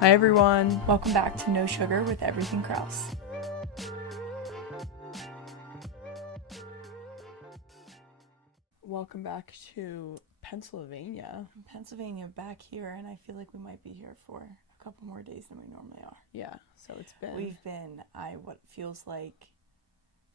Hi everyone. Welcome back to No Sugar with Everything Kraus. Welcome back to Pennsylvania. Pennsylvania back here, and I feel like we might be here for a couple more days than we normally are. Yeah, so We've been, what feels like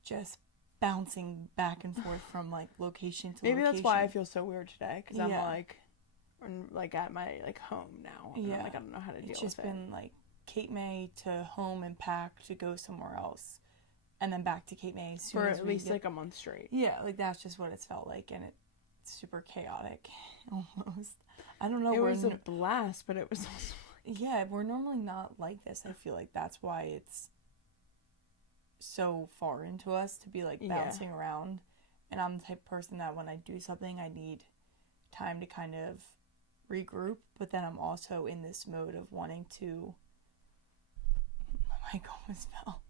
just bouncing back and forth from like location to Maybe location. that's why I feel so weird today, because I'm Yeah. like at my like home now. And Yeah. I'm like, I don't know how to deal with it. It's just been like Cape May to home and pack to go somewhere else, and then back to Cape May for at least like a month straight. Yeah, like that's just what it's felt like, and it's super chaotic almost. I don't know. It was a blast, but it was also yeah, we're normally not like this. I feel like that's why it's so foreign to us to be like bouncing around. And I'm the type of person that when I do something, I need time to kind of regroup, but then I'm also in this mode of wanting to, my mic almost fell,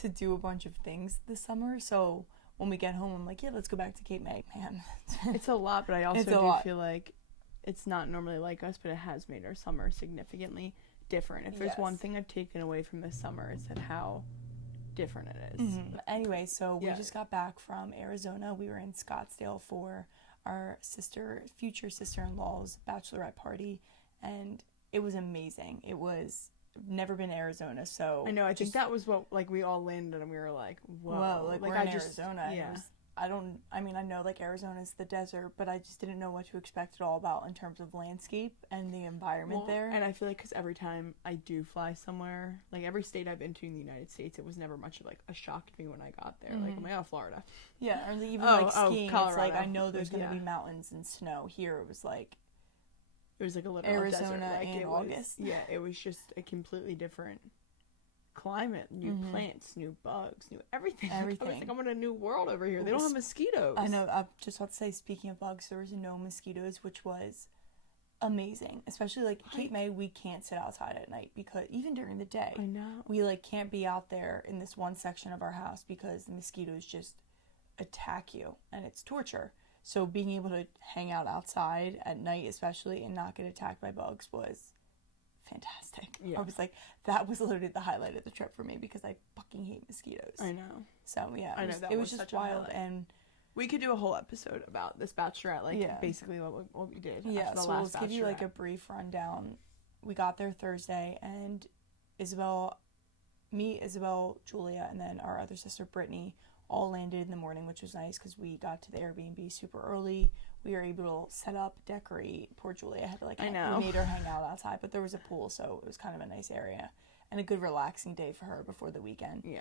to do a bunch of things this summer. So when we get home, I'm like, yeah, let's go back to Cape May, man. it's a lot, but I also feel like it's not normally like us, but it has made our summer significantly different. If there's one thing I've taken away from this summer, it's that how different it is. Mm-hmm. Anyway, so we just got back from Arizona. We were in Scottsdale for our future sister-in-law's bachelorette party, and it was amazing. It was never been to Arizona, so I know. I think that was what like we all landed and we were like, whoa, like we're in Arizona. Yeah. I know like Arizona's the desert, but I just didn't know what to expect at all about in terms of landscape and the environment there. And I feel like because every time I do fly somewhere, like every state I've been to in the United States, it was never much of like a shock to me when I got there. Like, I'm like, Florida. Yeah, or even like skiing, Colorado. it's like I know there's going to be mountains and snow. Here it was like a little Arizona desert. Like, in August. It was just a completely different climate, new plants, new bugs, new everything. I was like, I'm in a new world over here. They don't have mosquitoes. I know. I'm just about to say, speaking of bugs, there was no mosquitoes, which was amazing. Especially like Cape May, we can't sit outside at night because even during the day, I know we like can't be out there in this one section of our house because the mosquitoes just attack you and it's torture. So being able to hang out outside at night, especially, and not get attacked by bugs was fantastic. I was like, that was literally the highlight of the trip for me because I fucking hate mosquitoes. I know. So yeah, I know it was just wild, and we could do a whole episode about this bachelorette, like basically what we did. Yeah, after the so last let's give you like a brief rundown. We got there Thursday, and Isabel, Julia, and then our other sister Brittany all landed in the morning, which was nice because we got to the Airbnb super early. We were able to set up, decorate. Poor Julia had to we made her hang out outside, but there was a pool, so it was kind of a nice area and a good relaxing day for her before the weekend. Yeah.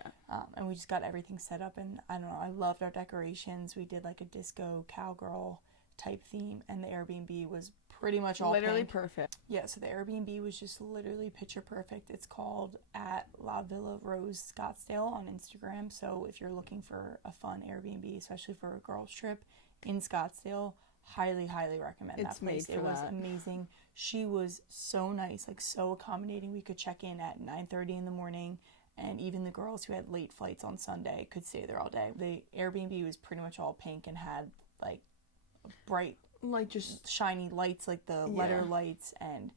And we just got everything set up, and I don't know, I loved our decorations. We did like a disco cowgirl type theme, and the Airbnb was pretty much all literally pink. Perfect. Yeah, so the Airbnb was just literally picture perfect. It's called at La Villa Rose Scottsdale on Instagram. So if you're looking for a fun Airbnb, especially for a girls trip in Scottsdale, highly recommend that place. It was amazing. She was so nice, like so accommodating. We could check in at 9:30 in the morning, and even the girls who had late flights on Sunday could stay there all day. The Airbnb was pretty much all pink and had like bright, like just shiny lights, like the letter lights, and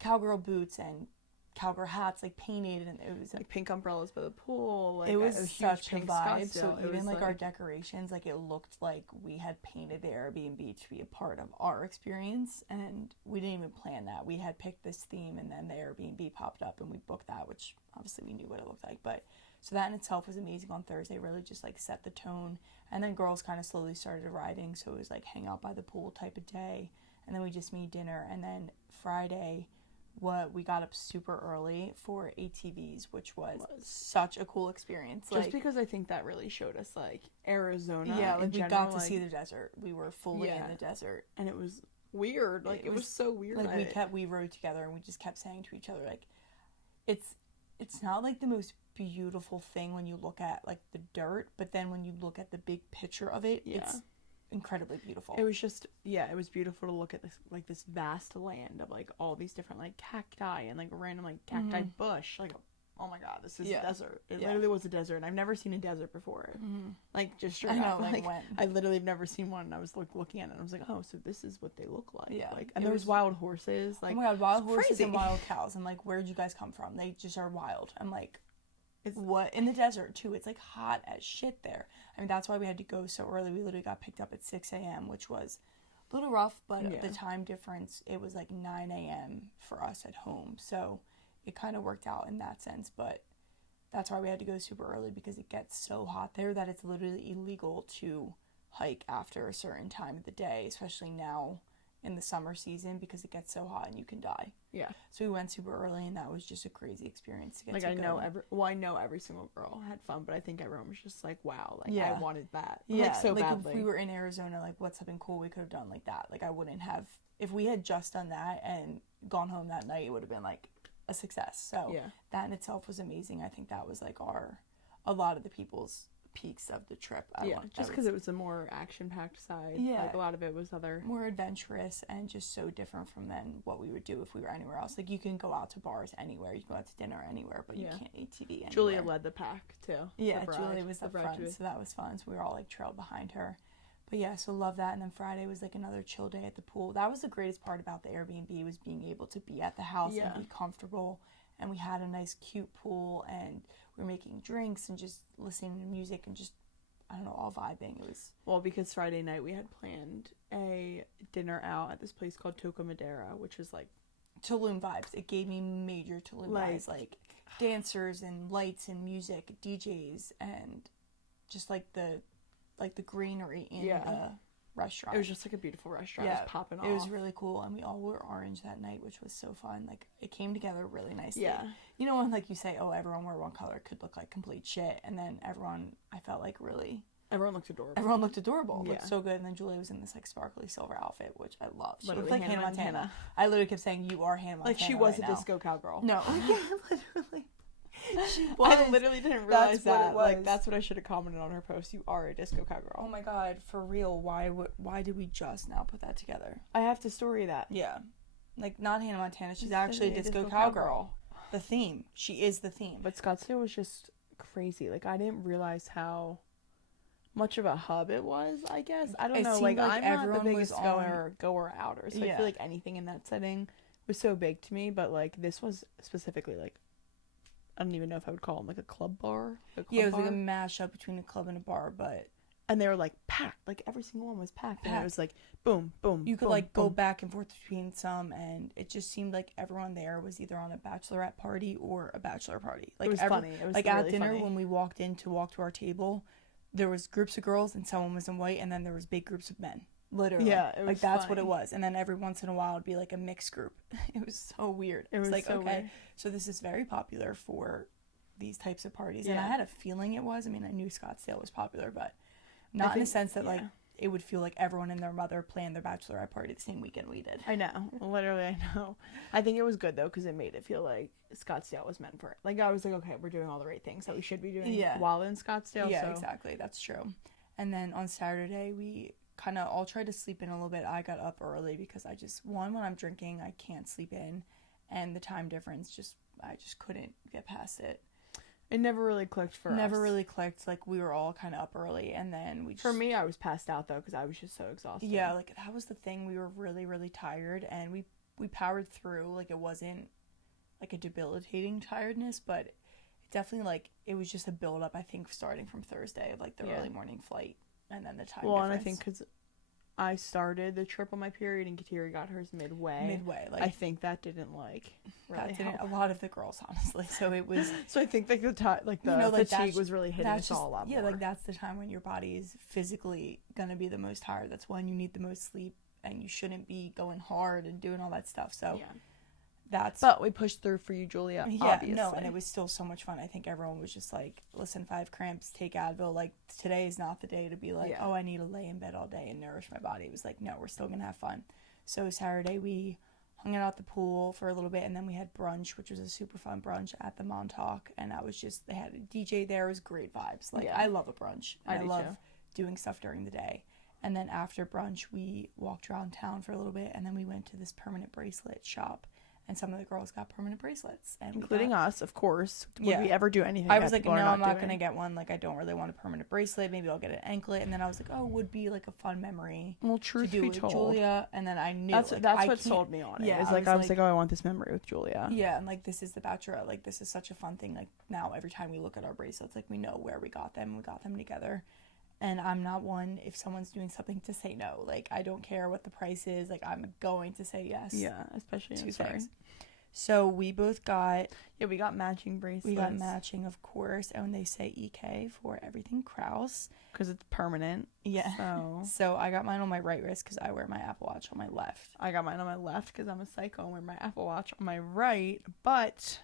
cowgirl boots and cowgirl hats, like painted, and it was like pink umbrellas by the pool. Like, it was such a vibe. Scottsdale. So even like our decorations, like it looked like we had painted the Airbnb to be a part of our experience, and we didn't even plan that. We had picked this theme, and then the Airbnb popped up, and we booked that, which obviously we knew what it looked like. But so that in itself was amazing on Thursday. Really just like set the tone, and then girls kind of slowly started arriving. So it was like hang out by the pool type of day, and then we just made dinner, and then Friday. We got up super early for ATVs, which was such a cool experience. Just because I think that really showed us like Arizona. Yeah, like we got to see the desert. We were fully in the desert, and it was weird. Like it was so weird. Like we rode together, and we just kept saying to each other, like, it's not like the most beautiful thing when you look at like the dirt, but then when you look at the big picture of it, it's incredibly beautiful. It was just it was beautiful to look at this vast land of like all these different like cacti and like random like cacti bush, like oh my god, this is a desert. It literally was a desert, and I've never seen a desert before. Like, just straight up. Like, when? I literally have never seen one, and I was looking at it, and I was like, oh, so this is what they look like. Yeah. Like, and there was wild horses. Like, oh my god, wild horses and wild cows. I'm like, where'd you guys come from? They just are wild. I'm like, what? In the desert, too. It's, like, hot as shit there. I mean, that's why we had to go so early. We literally got picked up at 6 a.m., which was a little rough, but the time difference, it was, like, 9 a.m. for us at home. So it kind of worked out in that sense, but that's why we had to go super early, because it gets so hot there that it's literally illegal to hike after a certain time of the day, especially now in the summer season, because it gets so hot and you can die. Yeah. So we went super early, and that was just a crazy experience to get to go. I know every single girl had fun, but I think everyone was just like, wow, like, I wanted that. Yeah. Like, so badly. If we were in Arizona, like, what's something cool we could have done like that? Like, I wouldn't have, if we had just done that and gone home that night, it would have been, like, a success. So that in itself was amazing. I think that was, like, a lot of the people's peaks of the trip. Just because it was a more action-packed side. Yeah. Like, a lot of it was more adventurous and just so different from then what we would do if we were anywhere else. Like, you can go out to bars anywhere, you can go out to dinner anywhere, but you can't ATV anywhere. Julia led the pack, too. Yeah, Julia was the front, so that was fun. So we were all, like, trailed behind her. But yeah, so love that. And then Friday was, like, another chill day at the pool. That was the greatest part about the Airbnb, was being able to be at the house and be comfortable. And we had a nice, cute pool, and we were making drinks and just listening to music and just, I don't know, all vibing. It was... Well, because Friday night we had planned a dinner out at this place called Toca Madera, which is, like... Tulum vibes. It gave me major Tulum vibes. Like, dancers and lights and music, DJs, and just, like, the greenery in the restaurant. It was just, like, a beautiful restaurant. It was popping off. It was really cool, and we all wore orange that night, which was so fun. Like, it came together really nicely. Yeah. You know when, like, you say, oh, everyone wore one color, it could look like complete shit, and then everyone, I felt like, really... Everyone looked adorable. Everyone looked adorable. Yeah. Looked so good, and then Julia was in this, like, sparkly silver outfit, which I loved. She looked like Hannah Montana. I literally kept saying, you are Hannah Montana. Like, she was a disco cowgirl. No. Literally. She was. I literally didn't realize that. Like, that's what I should have commented on her post. You are a disco cowgirl. Oh my god, for real. Why did we just now put that together? I have to story that. Yeah. Like, not Hannah Montana. She's actually a disco cowgirl. The theme. She is the theme. But Scottsdale was just crazy. Like, I didn't realize how much of a hub it was, I guess. I don't know. Like, I'm not the biggest goer-outer. So I feel like anything in that setting was so big to me. But, like, this was specifically, like, I don't even know if I would call them, like, a club bar. It was like a mashup between a club and a bar, but... And they were, like, packed. Like, every single one was packed. And it was, like, boom, boom, you could, like, go back and forth between some, and it just seemed like everyone there was either on a bachelorette party or a bachelor party. Like, it was funny. It was like, really at dinner, funny. when we walked to our table, there was groups of girls, and someone was in white, and then there was big groups of men. Literally. Yeah, it was like, that's what it was. And then every once in a while, it'd be, like, a mixed group. It was so weird. It was like, so weird. So this is very popular for... these types of parties, and I had a feeling it was. I mean, I knew Scottsdale was popular, but not in the sense that like it would feel like everyone and their mother planned their bachelorette party the same weekend we did. I know, literally, I know. I think it was good though, because it made it feel like Scottsdale was meant for it. Like, I was like, okay, we're doing all the right things that we should be doing while in Scottsdale. Yeah, exactly, that's true. And then on Saturday, we kind of all tried to sleep in a little bit. I got up early because I just, when I'm drinking, I can't sleep in, and the time difference I just couldn't get past it. It never really clicked for us. Never really clicked. Like, we were all kind of up early, and then we just... For me, I was passed out, though, because I was just so exhausted. Yeah, like, that was the thing. We were really, really tired, and we powered through. Like, it wasn't, like, a debilitating tiredness, but definitely, like, it was just a build-up, I think, starting from Thursday of, like, the early morning flight, and then the time difference. And I think because I started the trip on my period, and Kateri got hers midway. Like, I think that didn't, like, really help. A lot of the girls, honestly. So it was... So I think, like, the fatigue was really hitting us all a lot more. Yeah, like, that's the time when your body is physically going to be the most tired. That's when you need the most sleep, and you shouldn't be going hard and doing all that stuff. So... Yeah. But we pushed through for you, Julia. Yeah, obviously. No, and it was still so much fun. I think everyone was just like, listen, 5 cramps, take Advil. Like, today is not the day to be like, oh, I need to lay in bed all day and nourish my body. It was like, no, we're still going to have fun. So Saturday, we hung out at the pool for a little bit, and then we had brunch, which was a super fun brunch at the Montauk. And that was just, they had a DJ there. It was great vibes. Like, I love a brunch. I love doing stuff during the day. And then after brunch, we walked around town for a little bit, and then we went to this permanent bracelet shop. and some of the girls got permanent bracelets, and including us, of course. Would we ever do anything? I was like, no, I'm not gonna get one. Like, I don't really want a permanent bracelet. Maybe I'll get an anklet. And then I was like, oh, would be like a fun memory. Well, truth to do be with told, Julia. And then I knew that's what sold me on it. Yeah, I was like, oh, I want this memory with Julia. Yeah, and like this is the Bachelorette. Like, this is such a fun thing. Like, now every time we look at our bracelets, like, we know where we got them. We got them together. And I'm not one, if someone's doing something, to say no. Like, I don't care what the price is. Like, I'm going to say yes. Yeah, especially to things. So we both got... Yeah, we got matching bracelets. We got matching, of course. And when they say EK for everything Kraus. Because it's permanent. Yeah. So I got mine on my right wrist because I wear my Apple Watch on my left. I got mine on my left because I'm a psycho and wear my Apple Watch on my right. But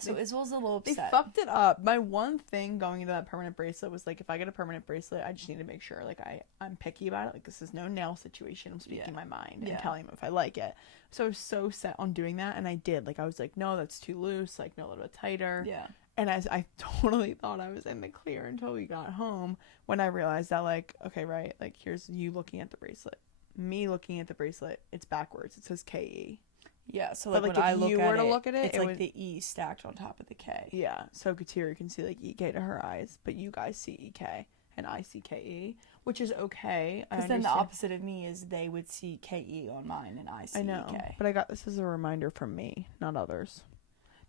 so Isabel's a little upset. They fucked it up. My one thing going into that permanent bracelet was like, if I get a permanent bracelet, I just need to make sure like I'm picky about it. Like, this is no nail situation. I'm speaking my mind and telling them if I like it. So I was so set on doing that, and I did. Like, I was like, no, that's too loose. Like, no, a little bit tighter. Yeah. And I totally thought I was in the clear until we got home, when I realized that, like, okay, right, like, here's you looking at the bracelet, me looking at the bracelet. It's backwards. It says KE. Yeah, so like, when I look at it, it's like the E stacked on top of the K. Yeah, so Kateri can see like EK to her eyes, but you guys see EK and I see KE, which is okay. Because then the opposite of me is they would see KE on mine and I see EK. But I got this as a reminder from me, not others.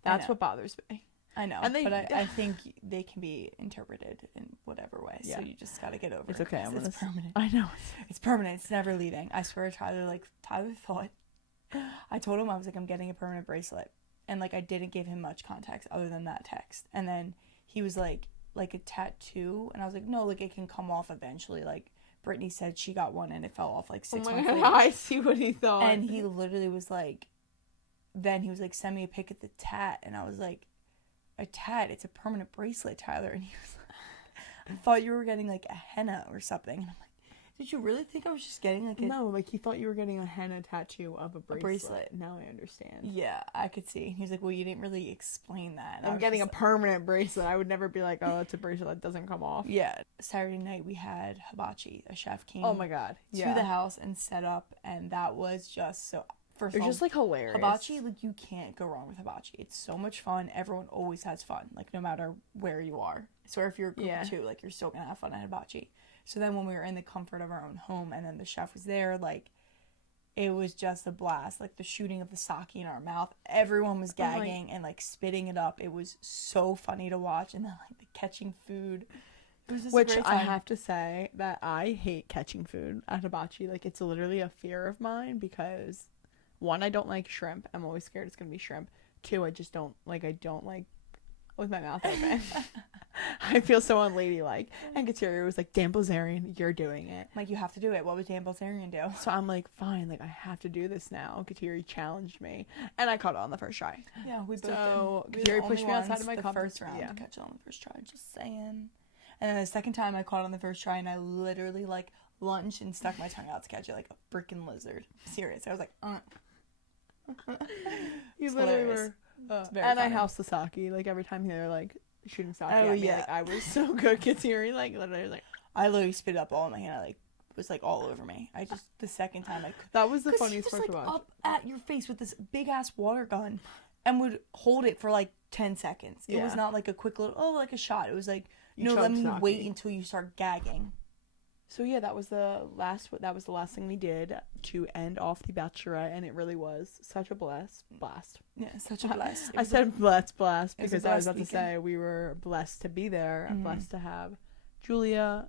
That's what bothers me. I know, but I think they can be interpreted in whatever way. Yeah. So you just got to get over it. It's okay. It's permanent. I know. It's permanent. It's never leaving. I swear, Tyler thought. I told him, I was like, I'm getting a permanent bracelet. And, like, I didn't give him much context other than that text. And then he was like a tattoo. And I was like, no, like, it can come off eventually. Like, Brittany said she got one and it fell off, like, 6 months later. I see what he thought. And he literally was like, then he was like, send me a pic of the tat. And I was like, a tat? It's a permanent bracelet, Tyler. And he was like, I thought you were getting, like, a henna or something. And I'm like, did you really think I was just getting like No, like he thought you were getting a henna tattoo of a bracelet. Now I understand. Yeah, I could see. He was like, well, you didn't really explain that. I'm getting a permanent bracelet. I would never be like, oh, it's a bracelet that doesn't come off. Yeah. Saturday night we had hibachi. A chef came oh my God. to the house and set up, and that was just so... First of all, just like hilarious. Hibachi, like, you can't go wrong with hibachi. It's so much fun. Everyone always has fun, like, no matter where you are. So if you're a group of two, like, you're still gonna have fun at hibachi. So then when we were in the comfort of our own home and then the chef was there, like, it was just a blast. Like, the shooting of the sake in our mouth, everyone was gagging and, like, spitting it up. It was so funny to watch. And then, like, the catching food. It was just Which I have to say that I hate catching food at hibachi. Like, it's literally a fear of mine because, one, I don't like shrimp. I'm always scared it's going to be shrimp. Two, I don't like with my mouth open. I feel so unladylike. And Kateri was like, Dan Bilzerian, you're doing it. Like, you have to do it. What would Dan Bilzerian do? So I'm like, fine, like, I have to do this now. Kateri challenged me. And I caught it on the first try. Yeah, we both did. So Kateri pushed me outside of my comfort first round to catch it on the first try. Just saying. And then the second time I caught it on the first try, and I literally, like, lunged and stuck my tongue out to catch it like a freaking lizard. Serious. I was like, You literally were... and funny. I housed the sake. Like, every time they're like shooting sake at me, like, I was so good. Kateri, like, literally, like, I literally spit up all in my hand. I, like, was like all over me. I just, the second time I could. That was the funniest part to watch. Up at your face with this big ass water gun and would hold it for like 10 seconds. It was not like a quick little, like a shot. It was like, no, let me wait until you start gagging. So yeah, that was the last thing we did to end off the Bachelorette, and it really was such a blast. Yeah, such a blast. I said blast because I was about to say we were blessed to be there and blessed to have Julia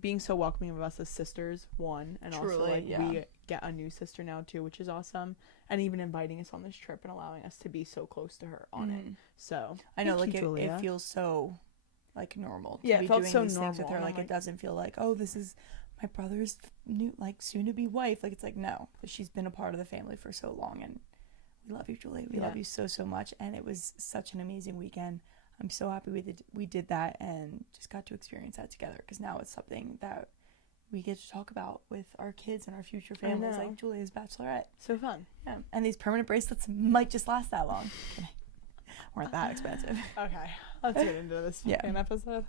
being so welcoming of us as sisters, one, and truly, also we get a new sister now too, which is awesome, and even inviting us on this trip and allowing us to be so close to her on it. So I know, like, it feels so, like, normal to be it felt doing so these normal things with her. Like, it doesn't feel like, oh, this is my brother's new, like, soon-to-be wife. Like, it's like, no, she's been a part of the family for so long, and we love you, Julie. We love you so, so much, and it was such an amazing weekend. I'm so happy we did that and just got to experience that together, because now it's something that we get to talk about with our kids and our future families, like Julia's Bachelorette. So fun. Yeah, and these permanent bracelets might just last that long. Weren't that expensive. Okay, let's get into this fucking episode.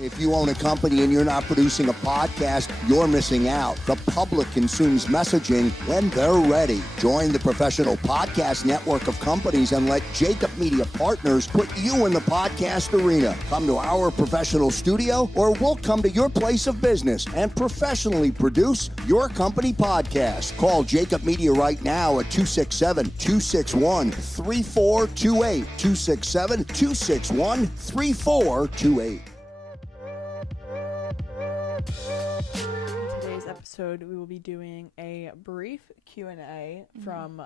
If you own a company and you're not producing a podcast, you're missing out. The public consumes messaging when they're ready. Join the professional podcast network of companies and let Jacob Media Partners put you in the podcast arena. Come to our professional studio, or we'll come to your place of business and professionally produce your company podcast. Call Jacob Media right now at 267-261-3428. 267-261-3428. Today's episode, we will be doing a brief Q&A from,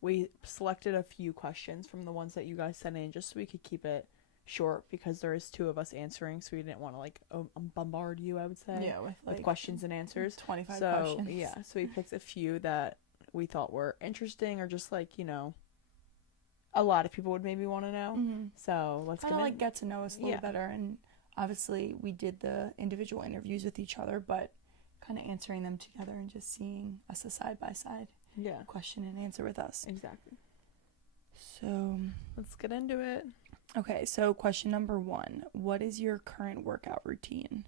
we selected a few questions from the ones that you guys sent in just so we could keep it short, because there is two of us answering, so we didn't want to bombard you, I would say, with questions and answers. 25 questions. Yeah, so we picked a few that we thought were interesting, or just a lot of people would maybe want to know. So let's get to know us a little better. And obviously we did the individual interviews with each other, but kind of answering them together and just seeing us a side by side question and answer with us. Exactly. So let's get into it. Okay, so question number 1, what is your current workout routine?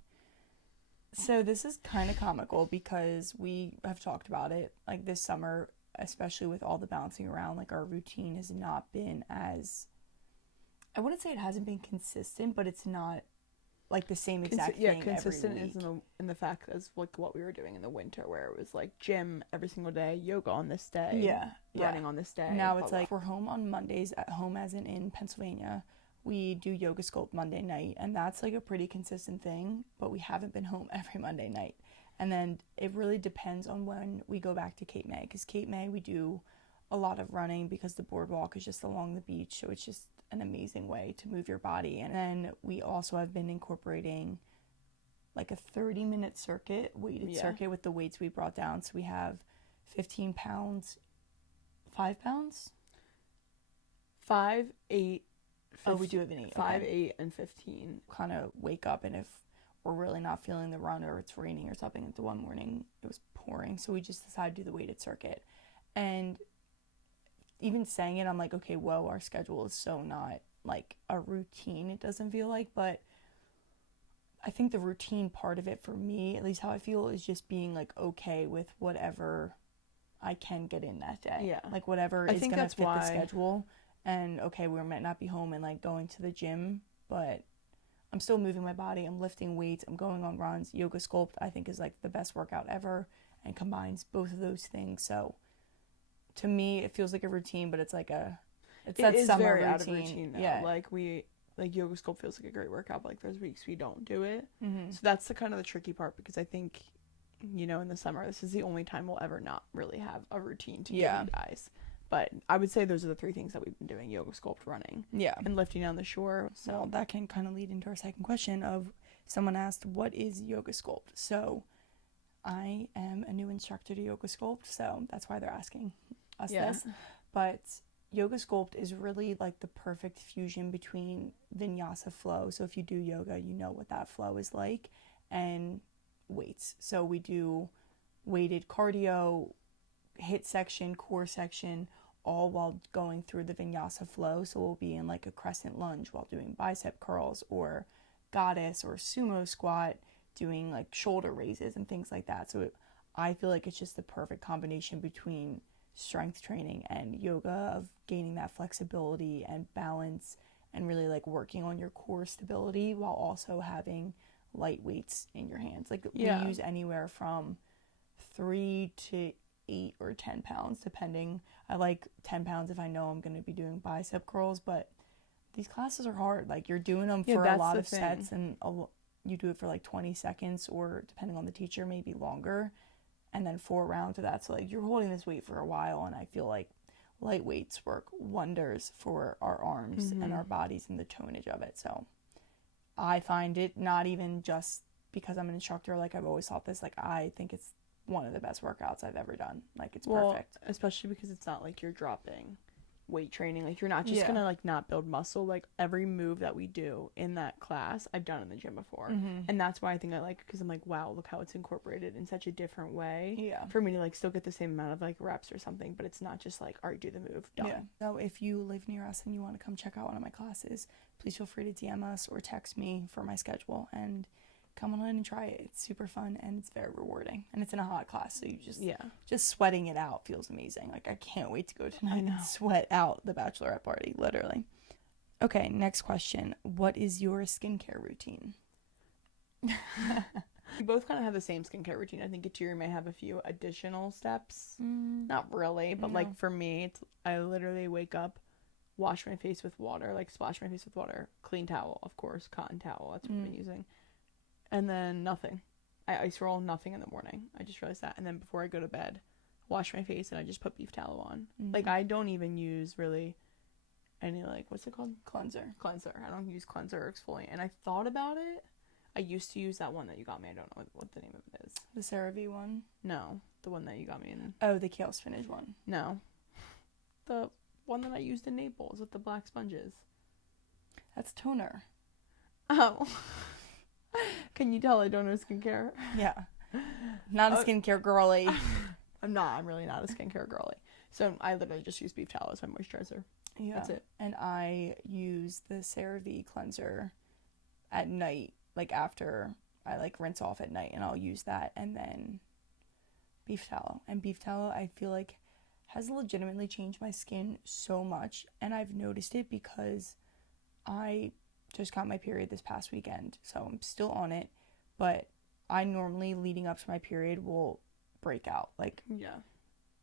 So this is kind of comical because we have talked about it this summer, especially with all the bouncing around. Our routine has not been as, I wouldn't say it hasn't been consistent, but it's not the same exact thing consistent every week. Is in the fact as what we were doing in the winter, where it was gym every single day, yoga on this day, running on this day. Now it's we're home on Mondays, at home as in Pennsylvania. We do Yoga Sculpt Monday night, and that's a pretty consistent thing, but we haven't been home every Monday night. And then it really depends on when we go back to Cape May, because Cape May we do a lot of running because the boardwalk is just along the beach, so it's just an amazing way to move your body. And then we also have been incorporating a 30-minute circuit, weighted circuit with the weights we brought down. So we have 15 pounds, 5 pounds? 5, 8, 15, we do have an 8. 5, 8, and 15. Kind of wake up, and if we're really not feeling the run, or it's raining or something, the one morning it was pouring, so we just decided to do the weighted circuit. And even saying it, I'm okay, whoa, our schedule is so not a routine, it doesn't feel but I think the routine part of it for me, at least how I feel, is just being okay with whatever I can get in that day. Yeah. Whatever is going to fit the schedule. And okay, we might not be home and going to the gym, but I'm still moving my body, I'm lifting weights, I'm going on runs. Yoga Sculpt, I think, is the best workout ever and combines both of those things. So to me, it feels like a routine, but it's that summer very routine. Out of routine though. Yeah. Yoga Sculpt feels like a great workout, but there's weeks we don't do it. So that's the kind of the tricky part, because I think, in the summer, this is the only time we'll ever not really have a routine to give you guys. But I would say those are the 3 things that we've been doing: Yoga Sculpt, running, and lifting down the shore. So well, that can kind of lead into our second question of, someone asked, what is Yoga Sculpt? So I am a new instructor to Yoga Sculpt, so that's why they're asking us this. But Yoga Sculpt is really the perfect fusion between vinyasa flow. So if you do yoga, you know what that flow is like, and weights. So we do weighted cardio, HIIT section, core section, all while going through the vinyasa flow. So we'll be in a crescent lunge while doing bicep curls, or goddess or sumo squat, doing shoulder raises and things like that. So I feel it's just the perfect combination between strength training and yoga, of gaining that flexibility and balance, and really working on your core stability while also having light weights in your hands. We use anywhere from 3 to 8 or 10 pounds depending. I like 10 pounds if I know I'm going to be doing bicep curls, but these classes are hard. You're doing them for a lot of sets, and you do it for 20 seconds, or depending on the teacher, maybe longer, and then 4 rounds of that. So you're holding this weight for a while, and I feel light weights work wonders for our arms and our bodies and the tonnage of it. So I find it, not even just because I'm an instructor, I've always thought this, I think it's one of the best workouts I've ever done. It's perfect. Especially because it's not you're dropping weight training. Like, you're not just gonna like not build muscle. Like, every move that we do in that class I've done in the gym before, and that's why I think I like it, because I'm like, wow, look how it's incorporated in such a different way for me to like still get the same amount of like reps or something, but it's not just like, all right, do the move, done. So if you live near us and you want to come check out one of my classes, please feel free to DM us or text me for my schedule and come on in and try it. It's super fun and it's very rewarding, and it's in a hot class, so you just sweating it out feels amazing. Like, I can't wait to go tonight and sweat out the bachelorette party, literally. Okay, next question. What is your skincare routine? We both kind of have the same skincare routine. I think Kateri may have a few additional steps. Not really, but like for me, I literally wake up, wash my face with water, like splash my face with water, clean towel, of course, cotton towel, that's what I've been using. And then nothing. I ice roll, nothing in the morning. I just realized that. And then before I go to bed, wash my face and I just put beef tallow on. Like, I don't even use really any, like, what's it called? Cleanser. I don't use cleanser or exfoliant. And I thought about it. I used to use that one that you got me. I don't know what the name of it is. The CeraVe one? No, the one that you got me in. Oh, the kale spinach one. No. The one that I used in Naples with the black sponges. That's toner. Oh. Can you tell I don't know skincare? Yeah. Not a skincare girly. I'm really not a skincare girly. So I literally just use beef tallow as my moisturizer. Yeah. That's it. And I use the CeraVe cleanser at night, like after I like rinse off at night, and I'll use that, and then beef tallow. And beef tallow, I feel like, has legitimately changed my skin so much. And I've noticed it because I just got my period this past weekend, so I'm still on it, but I normally, leading up to my period, will break out. Like,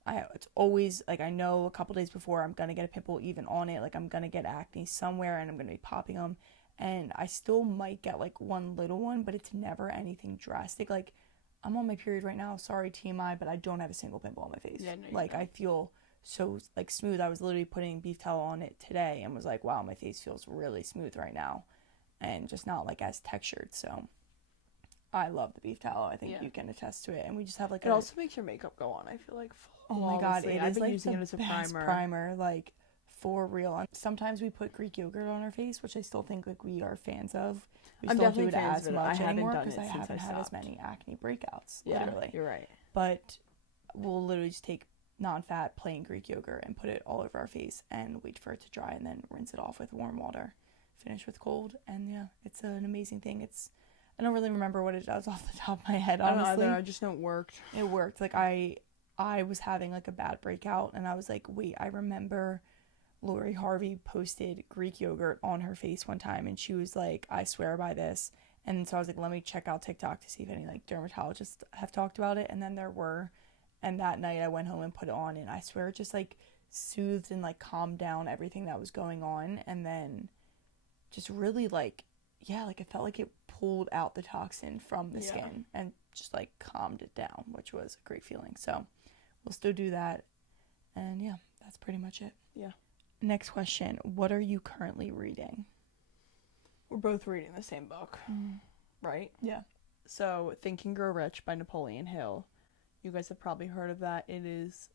it's always like, I know a couple days before I'm gonna get a pimple even on it, like I'm gonna get acne somewhere and I'm gonna be popping them, and I still might get like one little one, but it's never anything drastic. Like, I'm on my period right now, sorry TMI, but I don't have a single pimple on my face. Like, I feel so like smooth. I was literally putting beef tallow on it today and was like, wow, my face feels really smooth right now, and just not like as textured. So I love the beef tallow. I think you can attest to it. And we just have like it also makes your makeup go on, I feel like. Oh my god, I've been using it as a primer, like, for real. And sometimes we put Greek yogurt on our face, which I still think like we are fans of. We I'm still definitely do it fans as much anymore because I haven't had as many acne breakouts. Yeah, literally. You're right. But we'll literally just take non-fat plain Greek yogurt and put it all over our face and wait for it to dry, and then rinse it off with warm water, finish with cold, and it's an amazing thing. I don't really remember what it does off the top of my head, honestly. I don't either. I just know it worked. It worked. Like, I was having like a bad breakout, and I was like, wait, I remember Lori Harvey posted Greek yogurt on her face one time, and she was like, I swear by this. And so I was like, let me check out TikTok to see if any like dermatologists have talked about it, and then there were. And that night I went home and put it on, and I swear it just like soothed and like calmed down everything that was going on, and then just really like, like it felt like it pulled out the toxin from the skin and just like calmed it down, which was a great feeling. So we'll still do that, and that's pretty much it. Next question. What are you currently reading? We're both reading the same book, right? Yeah. So Think and Grow Rich by Napoleon Hill. You guys have probably heard of that. It is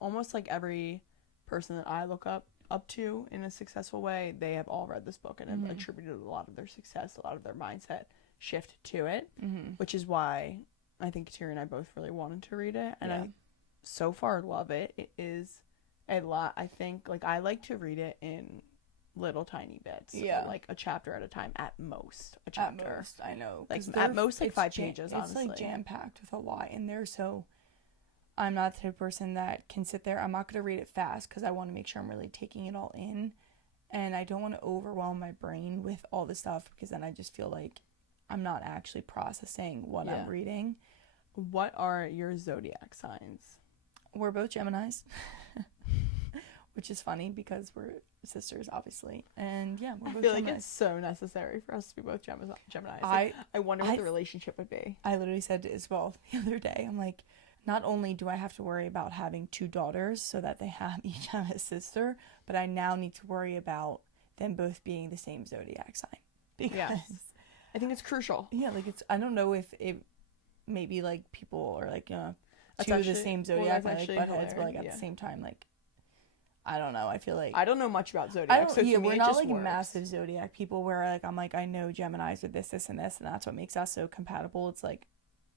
almost like every person that I look up to in a successful way, they have all read this book and have attributed a lot of their success, a lot of their mindset shift to it, which is why I think Kateri and I both really wanted to read it, and I so far love it. It is a lot. I think, like, I like to read it in little tiny bits, like a chapter at a time, at most a chapter. At most, I know, like at most like 5 pages. Honestly, it's like jam-packed with a lot in there, so I'm not the type of person that can sit there. I'm not going to read it fast because I want to make sure I'm really taking it all in, and I don't want to overwhelm my brain with all the stuff, because then I just feel like I'm not actually processing what I'm reading. What are your zodiac signs? We're both Geminis, which is funny because we're sisters, obviously, and we're both I feel Geminis. like it's so necessary for us to be both Geminis. I wonder what the relationship would be. I literally said to Isabel the other day, I'm like, not only do I have to worry about having 2 daughters so that they have each have a sister, but I now need to worry about them both being the same zodiac sign. Because I think it's crucial. Like, it's, I don't know if it maybe like people are like, 2 of the same zodiac, like butt heads, but like at the same time, like, I don't know. I feel like I don't know much about zodiac. So yeah, we're not like massive zodiac people where like I'm like I know Geminis are this, and this, and that's what makes us so compatible. It's like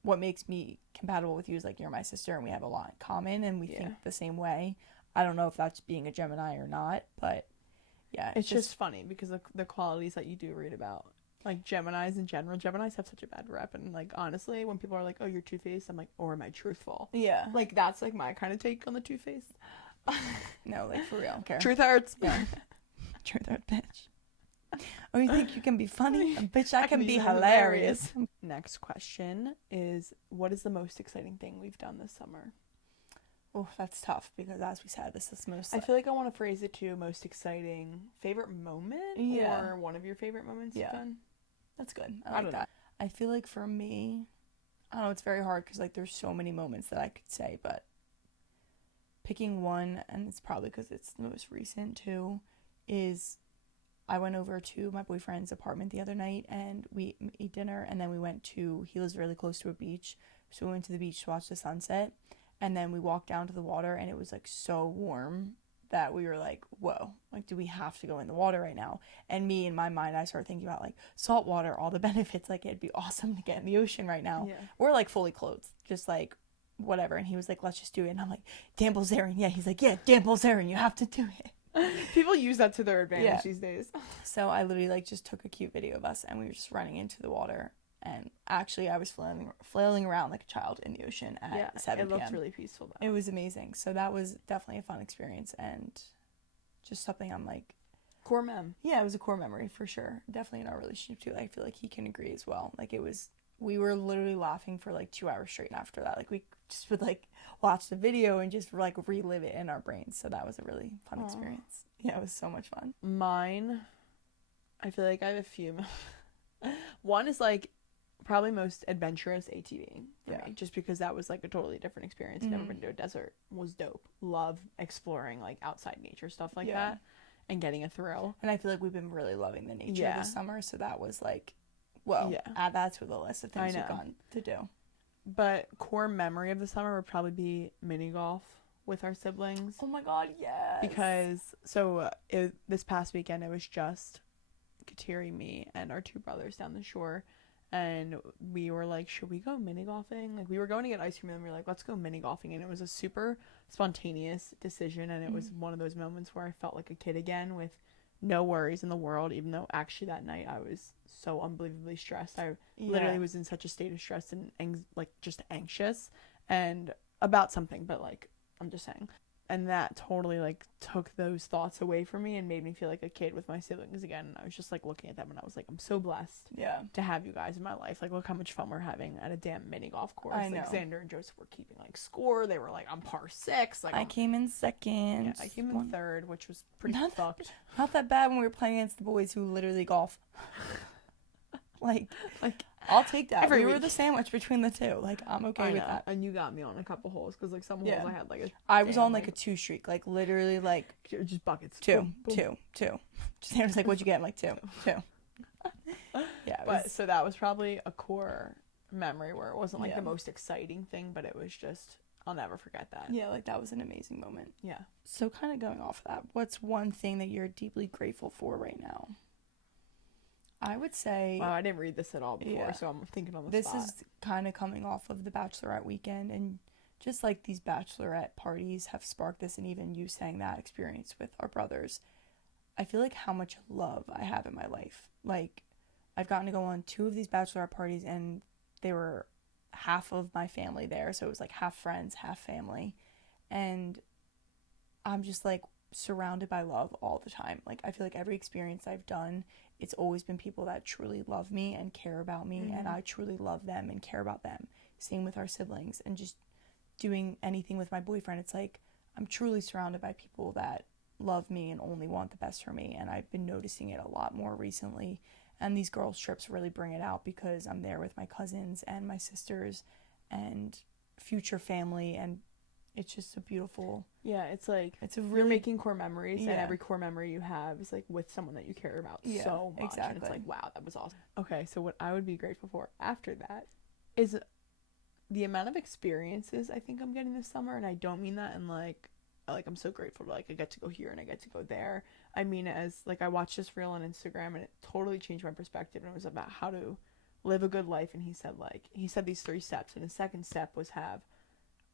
what makes me compatible with you is like you're my sister and we have a lot in common and we think the same way. I don't know if that's being a Gemini or not, but yeah, it's just funny because the qualities that you do read about, like Geminis in general. Geminis have such a bad rep, and like honestly, when people are like, "Oh, you're two-faced," I'm like, "Or am I truthful?" Yeah, like that's like my kind of take on the two-faced. No, like for real, I don't care. Truth hurts. Yeah. Truth hurts, bitch. Oh, you think you can be funny? Bitch, I can be hilarious. Next question is, what is the most exciting thing we've done this summer? Oh, that's tough because as we said, this is most... I feel like I want to phrase it to most exciting favorite moment or one of your favorite moments you've done. That's good. I like that. I feel like for me, I don't know, it's very hard because like there's so many moments that I could say, but picking one, and it's probably because it's the most recent too, is I went over to my boyfriend's apartment the other night and we ate dinner, and then he lives really close to a beach, so we went to the beach to watch the sunset, and then we walked down to the water and it was like so warm that we were like, whoa, like do we have to go in the water right now? And me, in my mind, I started thinking about like salt water, all the benefits, like it'd be awesome to get in the ocean right now. We're like fully clothed, just like whatever, and he was like, let's just do it, and I'm like, Dan Bilzerian, he's like, Dan Bilzerian, you have to do it. People use that to their advantage these days. So I literally like just took a cute video of us and we were just running into the water, and actually I was flailing around like a child in the ocean at 7 p.m. It looked really peaceful though. It was amazing. So that was definitely a fun experience and just something I'm like core mem. Yeah, it was a core memory for sure. Definitely in our relationship too. I feel like he can agree as well. Like we were literally laughing for like 2 hours straight after that. Like we just would like watch the video and just like relive it in our brains. So that was a really fun experience. Yeah, it was so much fun. Mine, I feel like I have a few. One is like probably most adventurous ATVing for me, just because that was like a totally different experience. Never been to a desert, was dope. Love exploring like outside nature stuff like that and getting a thrill. And I feel like we've been really loving the nature this summer, so that was like, whoa, add that to the list of things we've gone to do. But core memory of the summer would probably be mini golf with our siblings. Oh my god, yes. Because this past weekend it was just Kateri, me, and our 2 brothers down the shore, and we were like, should we go mini golfing? Like we were going to get ice cream and we were like, let's go mini golfing, and it was a super spontaneous decision, and it was one of those moments where I felt like a kid again with no worries in the world, even though actually that night I was so unbelievably stressed. I literally was in such a state of stress and like just anxious and about something, but like I'm just saying. And that totally like took those thoughts away from me and made me feel like a kid with my siblings again. And I was just like looking at them and I was like, I'm so blessed to have you guys in my life. Like, look how much fun we're having at a damn mini golf course. I know. Like Xander and Joseph were keeping like score. They were like on par 6. Like I came in second. Yeah, I came in third, which was pretty fucked. Not that bad when we were playing against the boys who literally golf. like I'll take that. We were the sandwich between the two. Like, I'm okay with that. And you got me on a couple holes because like some holes I had like I was on like a 2 streak, like literally like just buckets. 2. Just was like, what'd you get? I'm like 2. Yeah, so that was probably a core memory where it wasn't like the most exciting thing, but it was just, I'll never forget that. Yeah, like that was an amazing moment. Yeah. So kind of going off of that, what's one thing that you're deeply grateful for right now? I would say... Wow, I didn't read this at all before, so I'm thinking on the spot. This is kind of coming off of the Bachelorette weekend, and just like these Bachelorette parties have sparked this, and even you saying that experience with our brothers, I feel like how much love I have in my life. Like, I've gotten to go on 2 of these Bachelorette parties, and they were half of my family there, so it was like half friends, half family, and I'm just like surrounded by love all the time. Like, I feel like every experience I've done, it's always been people that truly love me and care about me, and I truly love them and care about them. Same with our siblings, and just doing anything with my boyfriend, it's like I'm truly surrounded by people that love me and only want the best for me, and I've been noticing it a lot more recently, and these girls trips really bring it out because I'm there with my cousins and my sisters and future family, and it's just a beautiful... Yeah, it's like you're making core memories, and every core memory you have is like with someone that you care about so much. Exactly. And it's like, wow, that was awesome. Okay, so what I would be grateful for after that is the amount of experiences I think I'm getting this summer, and I don't mean that in like like, I'm so grateful to, like, I get to go here and I get to go there. I mean, as, like, I watched this reel on Instagram and it totally changed my perspective, and it was about how to live a good life. And he said these 3 steps, and the second step was have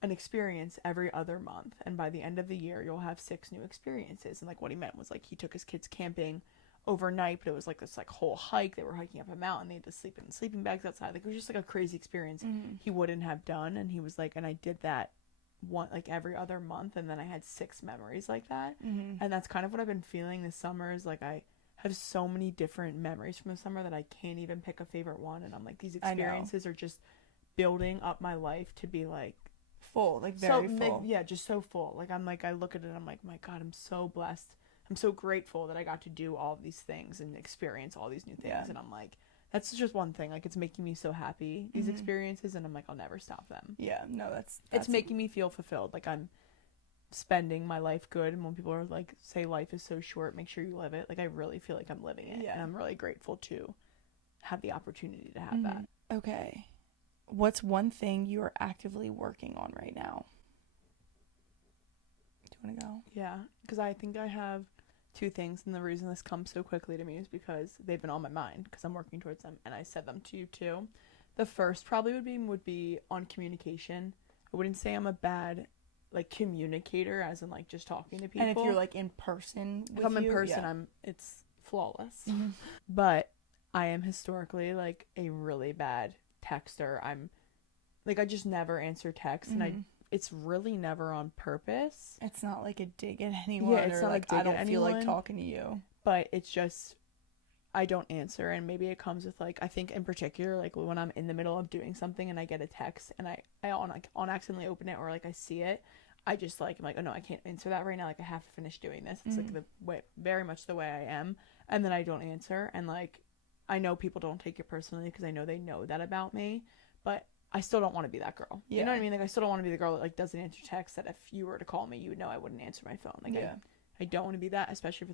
an experience every other month, and by the end of the year you'll have 6 new experiences. And like what he meant was like he took his kids camping overnight, but it was like this like whole hike. They were hiking up a mountain, they had to sleep in sleeping bags outside. Like, it was just like a crazy experience he wouldn't have done. And he was like, and I did that one like every other month, and then I had 6 memories like that. And that's kind of what I've been feeling this summer, is like I have so many different memories from the summer that I can't even pick a favorite one. And I'm like, these experiences are just building up my life to be like full, like very full. Yeah, just so full. Like, I'm like, I look at it and I'm like, my God, I'm so blessed. I'm so grateful that I got to do all these things and experience all these new things. Yeah. And I'm like, that's just one thing. Like, it's making me so happy, these experiences, and I'm like, I'll never stop them. Yeah, no, that's it's making me feel fulfilled. Like, I'm spending my life good. And when people are like, say life is so short, make sure you live it. Like, I really feel like I'm living it. Yeah. And I'm really grateful to have the opportunity to have that. Okay. What's one thing you are actively working on right now? Do you want to go? Yeah, because I think I have 2 things, and the reason this comes so quickly to me is because they've been on my mind, because I'm working towards them, and I said them to you too. The first probably would be on communication. I wouldn't say I'm a bad like communicator, as in like just talking to people. And if you're like in person with if I'm in person, it's flawless. But I am historically like a really bad texter. I'm like, I just never answer texts, and it's really never on purpose. It's not like a dig at anyone. Yeah, it's not like I don't feel like talking to you. But it's just, I don't answer. And maybe it comes with like, I think in particular, like when I'm in the middle of doing something and I get a text and I on accidentally open it, or like I see it, I just like, I'm like, oh no, I can't answer that right now. Like, I have to finish doing this. It's like the way, very much the way I am. And then I don't answer. And like, I know people don't take it personally, because I know they know that about me, but I still don't want to be that girl. Yeah. You know what I mean? Like, I still don't want to be the girl that like doesn't answer texts, that if you were to call me, you would know I wouldn't answer my phone. Like, I don't want to be that, especially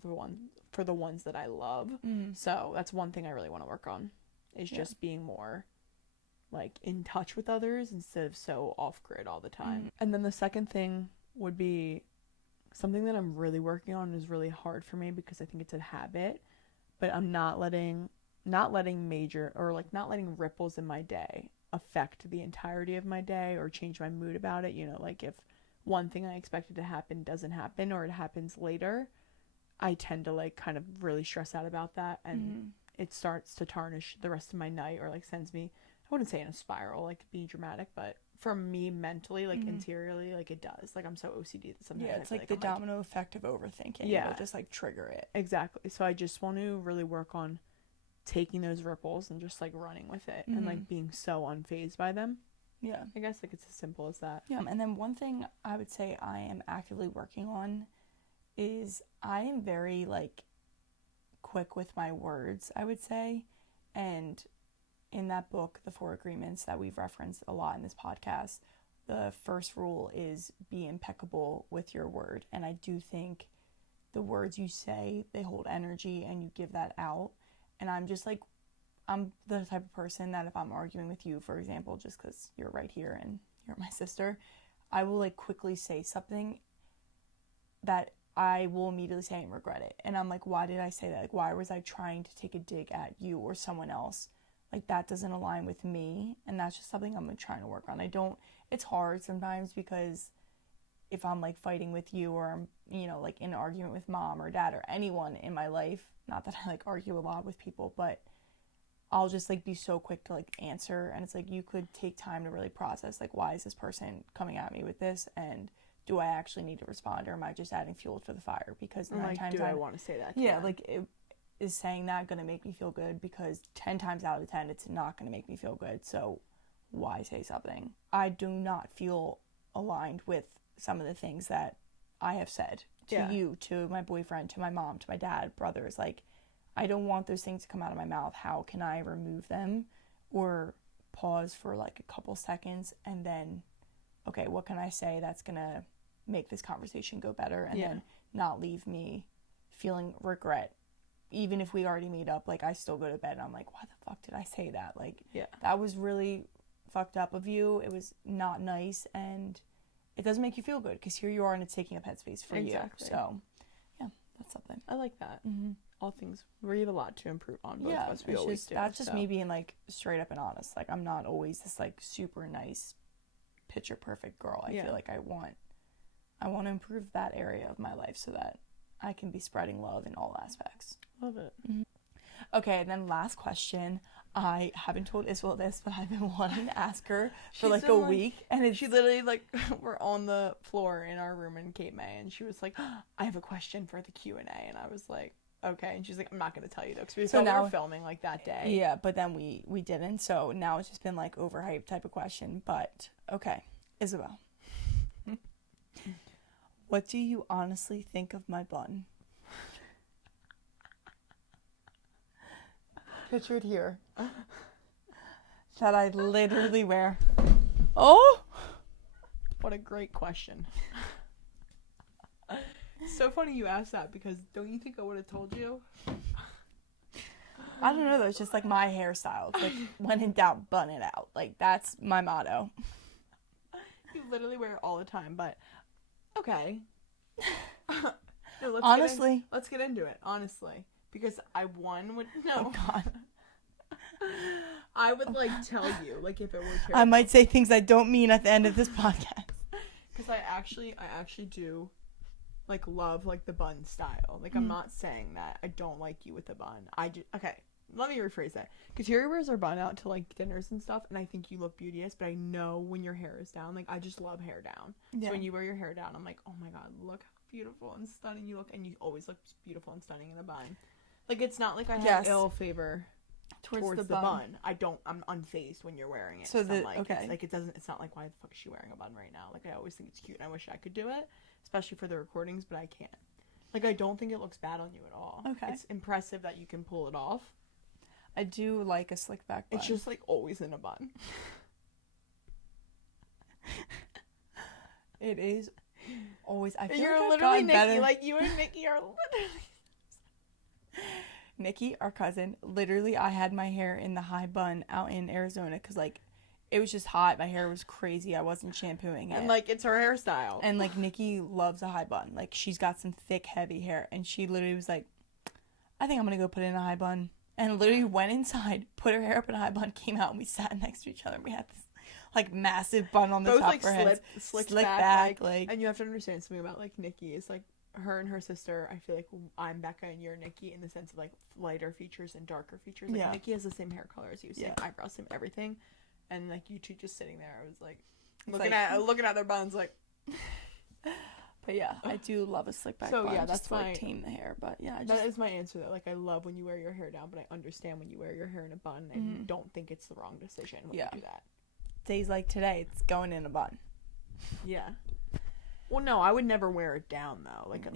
for the ones that I love. So that's one thing I really want to work on, is just being more like in touch with others instead of so off grid all the time. And then the second thing would be something that I'm really working on, is really hard for me because I think it's a habit, but I'm not letting major, or like not letting ripples in my day affect the entirety of my day or change my mood about it. You know, like if one thing I expected to happen doesn't happen, or it happens later, I tend to like kind of really stress out about that, and it starts to tarnish the rest of my night, or like sends me, I wouldn't say in a spiral, like be dramatic, but for me mentally, like interiorly, like it does. Like, I'm so OCD that sometimes it's like the domino effect of overthinking. Yeah, it'll just like trigger it. Exactly. So I just want to really work on taking those ripples and just like running with it, and like being so unfazed by them. Yeah, I guess like it's as simple as that. Yeah. And then one thing I would say I am actively working on is I am very like quick with my words, I would say. And in that book, The 4 Agreements, that we've referenced a lot in this podcast, the first rule is be impeccable with your word. And I do think the words you say, they hold energy, and you give that out. And I'm just like, I'm the type of person that if I'm arguing with you, for example, just because you're right here and you're my sister, I will like quickly say something that I will immediately say and regret it. And I'm like, why did I say that? Like, why was I trying to take a dig at you or someone else? Like, that doesn't align with me. And that's just something I'm trying to work on. It's hard sometimes, because if I'm like fighting with you, or I'm, you know, like in an argument with mom or dad or anyone in my life, not that I like argue a lot with people, but I'll just like be so quick to like answer. And it's like, you could take time to really process, like, why is this person coming at me with this? And do I actually need to respond, or am I just adding fuel to the fire? Because 9 times do I want to say that? Yeah, like, is saying that going to make me feel good? Because 10 times out of 10, it's not going to make me feel good. So why say something? I do not feel aligned with some of the things that I have said to you, to my boyfriend, to my mom, to my dad, brothers. Like, I don't want those things to come out of my mouth. How can I remove them, or pause for like a couple seconds and then, okay, what can I say that's going to make this conversation go better, and then not leave me feeling regret. Even if we already made up, like, I still go to bed and I'm like, why the fuck did I say that? Like, that was really fucked up of you. It was not nice, and it doesn't make you feel good because here you are and it's taking up headspace for you. So, yeah, that's something. I like that. Mm-hmm. All things, we have a lot to improve on. Both of us, we always do. That's just me being like straight up and honest. Like I'm not always this like super nice, picture perfect girl. I feel like I want to improve that area of my life so that I can be spreading love in all aspects. Love it. Mm-hmm. Okay, and then last question. I haven't told Isabel this, but I've been wanting to ask her for like a week. And she literally like, we're on the floor in our room in Cape May, and she was like, I have a question for the Q&A. And I was like, okay. And she's like, I'm not going to tell you though, because we were filming like that day. Yeah, but then we didn't. So now it's just been like overhyped type of question. But okay, Isabel. What do you honestly think of my bun? Pictured here. That I literally wear. Oh! What a great question. So funny you asked that, because don't you think I would have told you? I don't know though, it's just like my hairstyle. It's like, when in doubt, bun it out. Like, that's my motto. You literally wear it all the time, but okay. No, honestly. Let's get into it, honestly. Because I would Oh God. I would like tell you, like, if it were terrible. I might say things I don't mean at the end of this podcast. Because I actually do like love like the bun style. Like I'm not saying that I don't like you with the bun. Okay, let me rephrase that. Kateri wears her bun out to like dinners and stuff, and I think you look beauteous, but I know when your hair is down, like I just love hair down. Yeah. So when you wear your hair down, I'm like, oh my God, look how beautiful and stunning you look, and you always look beautiful and stunning in a bun. Like it's not like I have ill favor towards the bun. I'm unfazed when you're wearing it. So it's not like, why the fuck is she wearing a bun right now? Like I always think it's cute and I wish I could do it, especially for the recordings, but I can't. Like I don't think it looks bad on you at all. Okay. It's impressive that you can pull it off. I do like a slick back bun. It's just like always in a bun. It is always. I feel you're like literally Nikki. Better. Like you and Nikki are literally. Nikki, our cousin, literally, I had my hair in the high bun out in Arizona because, like, it was just hot. My hair was crazy. I wasn't shampooing it. And, like, it's her hairstyle. And, like, Nikki loves a high bun. Like, she's got some thick, heavy hair. And she literally was like, I think I'm going to go put it in a high bun. And literally went inside, put her hair up in a high bun, came out, and we sat next to each other. And we had this, like, massive bun on the top of our heads. Slicked back. Like, and you have to understand something about, like, Nikki is, like, her and her sister, I feel like I'm Becca and you're Nikki in the sense of like lighter features and darker features. Like Nikki has the same hair color as you, same eyebrows, same everything, and like you two just sitting there, I was like looking at their buns like. But yeah, I do love a slick back. So bun, that's to, like, tame the hair. But yeah, that is my answer though. Like I love when you wear your hair down, but I understand when you wear your hair in a bun and don't think it's the wrong decision when you do that. Days like today, it's going in a bun. Yeah. Well, no, I would never wear it down, though. Like,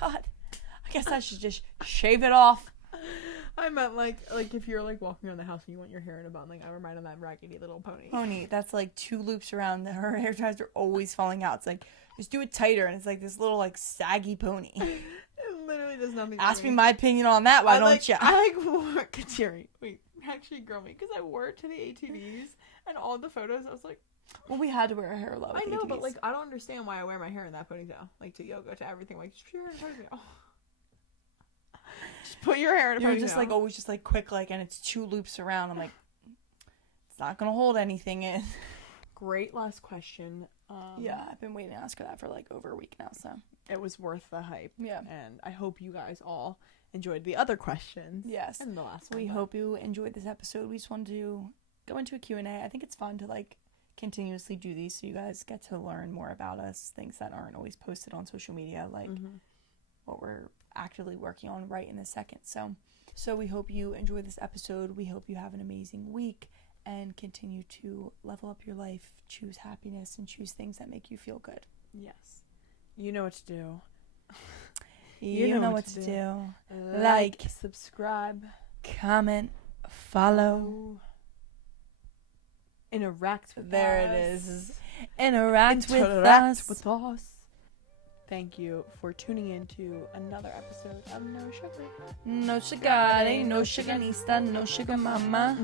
God. I guess I should just shave it off. I meant, like if you're, like, walking around the house and you want your hair in a bun, like, I remind of that Raggedy Little Pony. Pony, that's, like, 2 loops around. Her hair ties are always falling out. It's like, just do it tighter, and it's, like, this little, like, saggy pony. It literally does nothing. Ask me my opinion on that, why don't you? I, like, wore Kateri. Wait, actually, girl me, because I wore it to the ATVs, and all the photos, I was like, well, we had to wear our hair low. I know, but like I don't understand why I wear my hair in that ponytail. Like to yoga, to everything. Like just put your hair in a ponytail. Just put your hair in a ponytail. You're just like always just like quick like, and it's 2 loops around. I'm like, it's not gonna hold anything in. Great last question. Yeah, I've been waiting to ask her that for like over a week now. So it was worth the hype. Yeah, and I hope you guys all enjoyed the other questions. Yes, and the last one. We hope you enjoyed this episode. We just wanted to go into a Q&A. I think it's fun to like continuously do these so you guys get to learn more about us, things that aren't always posted on social media, like what we're actively working on right in this second. So we hope you enjoy this episode. We hope you have an amazing week and continue to level up your life, choose happiness, and choose things that make you feel good. Yes. You know what to do. You know what to do. Like, subscribe, comment, follow. Interact with there us. It is. Interact with us. Thank you for tuning in to another episode of No Sugar. No sugar, no sugar, no sugar mama.